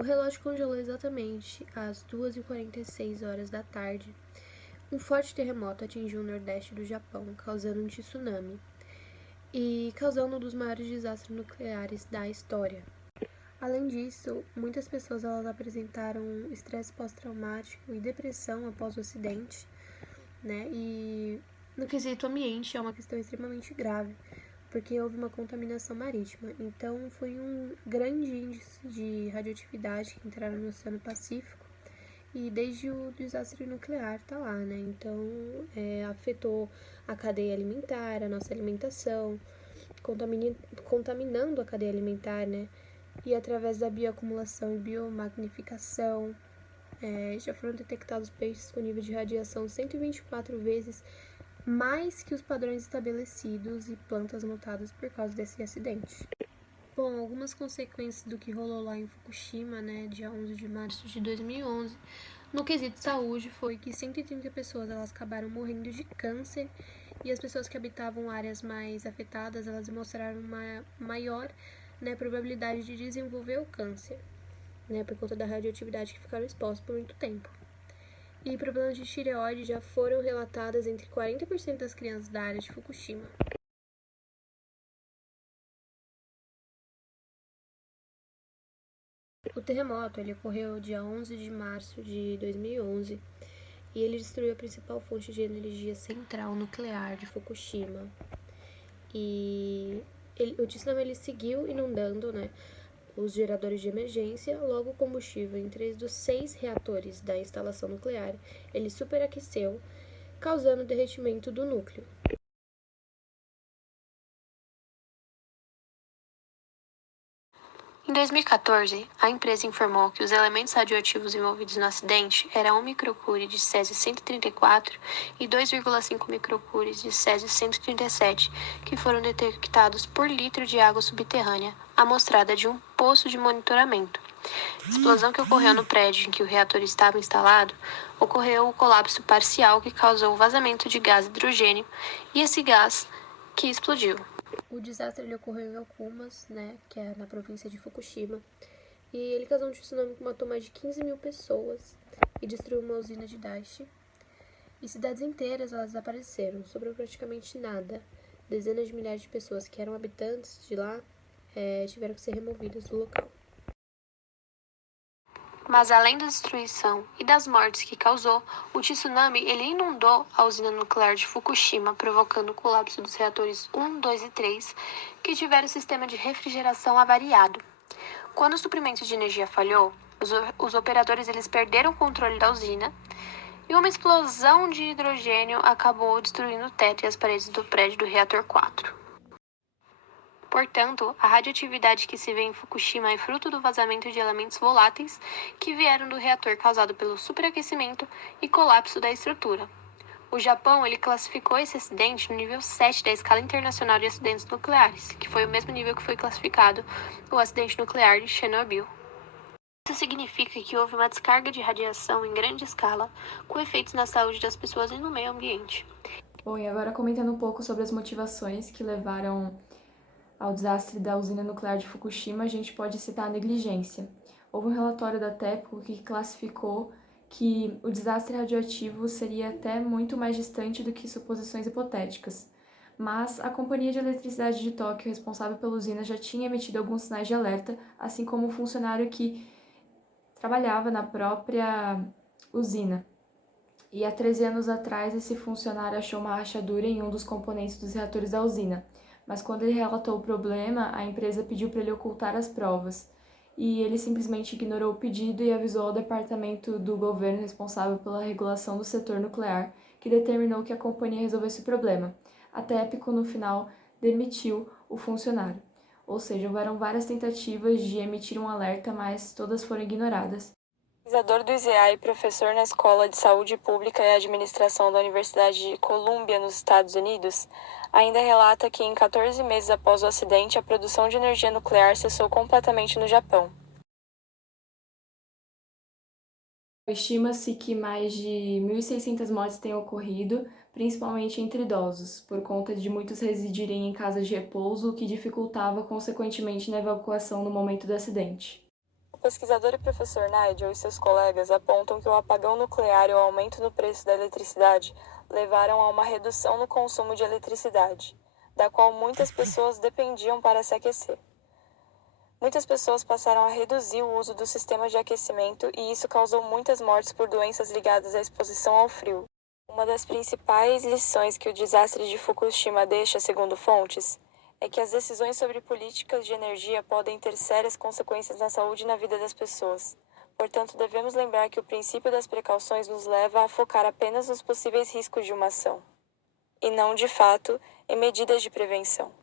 O relógio congelou exatamente às 2h46 da tarde. Um forte terremoto atingiu o nordeste do Japão, causando um tsunami e causando um dos maiores desastres nucleares da história. Além disso, muitas pessoas apresentaram estresse pós-traumático e depressão após o acidente, né? E no quesito ambiente é uma questão extremamente grave, porque houve uma contaminação marítima. Então, foi um grande índice de radioatividade que entraram no Oceano Pacífico. E desde o desastre nuclear tá lá, né? Então, afetou a cadeia alimentar, a nossa alimentação, contaminando a cadeia alimentar, né? E através da bioacumulação e biomagnificação, já foram detectados peixes com nível de radiação 124 vezes mais que os padrões estabelecidos e plantas mutadas por causa desse acidente. Bom, algumas consequências do que rolou lá em Fukushima, né, dia 11 de março de 2011, no quesito saúde, foi que 130 pessoas elas acabaram morrendo de câncer e as pessoas que habitavam áreas mais afetadas, elas mostraram uma maior, né, probabilidade de desenvolver o câncer, né, por conta da radioatividade que ficaram expostos por muito tempo. E problemas de tireoide já foram relatadas entre 40% das crianças da área de Fukushima. O terremoto ele ocorreu dia 11 de março de 2011 e ele destruiu a principal fonte de energia central nuclear de Fukushima. E o tsunami ele seguiu inundando, né, os geradores de emergência, logo o combustível em 3 dos 6 reatores da instalação nuclear ele superaqueceu, causando o derretimento do núcleo. Em 2014, a empresa informou que os elementos radioativos envolvidos no acidente eram 1 microcurie de césio-134 e 2,5 microcuries de césio-137, que foram detectados por litro de água subterrânea, amostrada de um poço de monitoramento. A explosão que ocorreu no prédio em que o reator estava instalado, ocorreu o colapso parcial que causou o vazamento de gás hidrogênio e esse gás que explodiu. O desastre ele ocorreu em Okumas, né, que é na província de Fukushima, e ele causou um tsunami que matou mais de 15 mil pessoas e destruiu uma usina de Daiichi. E cidades inteiras elas desapareceram, sobrou praticamente nada. Dezenas de milhares de pessoas que eram habitantes de lá tiveram que ser removidas do local. Mas além da destruição e das mortes que causou, o tsunami ele inundou a usina nuclear de Fukushima, provocando o colapso dos reatores 1, 2 e 3, que tiveram sistema de refrigeração avariado. Quando o suprimento de energia falhou, os operadores eles perderam o controle da usina e uma explosão de hidrogênio acabou destruindo o teto e as paredes do prédio do reator 4. Portanto, a radioatividade que se vê em Fukushima é fruto do vazamento de elementos voláteis que vieram do reator causado pelo superaquecimento e colapso da estrutura. O Japão ele classificou esse acidente no nível 7 da escala internacional de acidentes nucleares, que foi o mesmo nível que foi classificado o acidente nuclear de Chernobyl. Isso significa que houve uma descarga de radiação em grande escala, com efeitos na saúde das pessoas e no meio ambiente. Bom, e agora comentando um pouco sobre as motivações que levaram ao desastre da usina nuclear de Fukushima, a gente pode citar a negligência. Houve um relatório da TEPCO que classificou que o desastre radioativo seria até muito mais distante do que suposições hipotéticas. Mas a Companhia de Eletricidade de Tóquio, responsável pela usina, já tinha emitido alguns sinais de alerta, assim como um funcionário que trabalhava na própria usina. E há 13 anos atrás, esse funcionário achou uma rachadura em um dos componentes dos reatores da usina. Mas quando ele relatou o problema, a empresa pediu para ele ocultar as provas. E ele simplesmente ignorou o pedido e avisou ao departamento do governo responsável pela regulação do setor nuclear, que determinou que a companhia resolvesse o problema. A TEPCO, no final, demitiu o funcionário. Ou seja, houveram várias tentativas de emitir um alerta, mas todas foram ignoradas. Pesquisador do IZEA e professor na Escola de Saúde Pública e Administração da Universidade de Columbia, nos Estados Unidos, ainda relata que em 14 meses após o acidente, a produção de energia nuclear cessou completamente no Japão. Estima-se que mais de 1.600 mortes tenham ocorrido, principalmente entre idosos, por conta de muitos residirem em casas de repouso, o que dificultava consequentemente na evacuação no momento do acidente. O pesquisador e professor Nigel e seus colegas apontam que o apagão nuclear e o aumento no preço da eletricidade levaram a uma redução no consumo de eletricidade, da qual muitas pessoas dependiam para se aquecer. Muitas pessoas passaram a reduzir o uso dos sistemas de aquecimento e isso causou muitas mortes por doenças ligadas à exposição ao frio. Uma das principais lições que o desastre de Fukushima deixa, segundo fontes, é que as decisões sobre políticas de energia podem ter sérias consequências na saúde e na vida das pessoas. Portanto, devemos lembrar que o princípio das precauções nos leva a focar apenas nos possíveis riscos de uma ação, e não, de fato, em medidas de prevenção.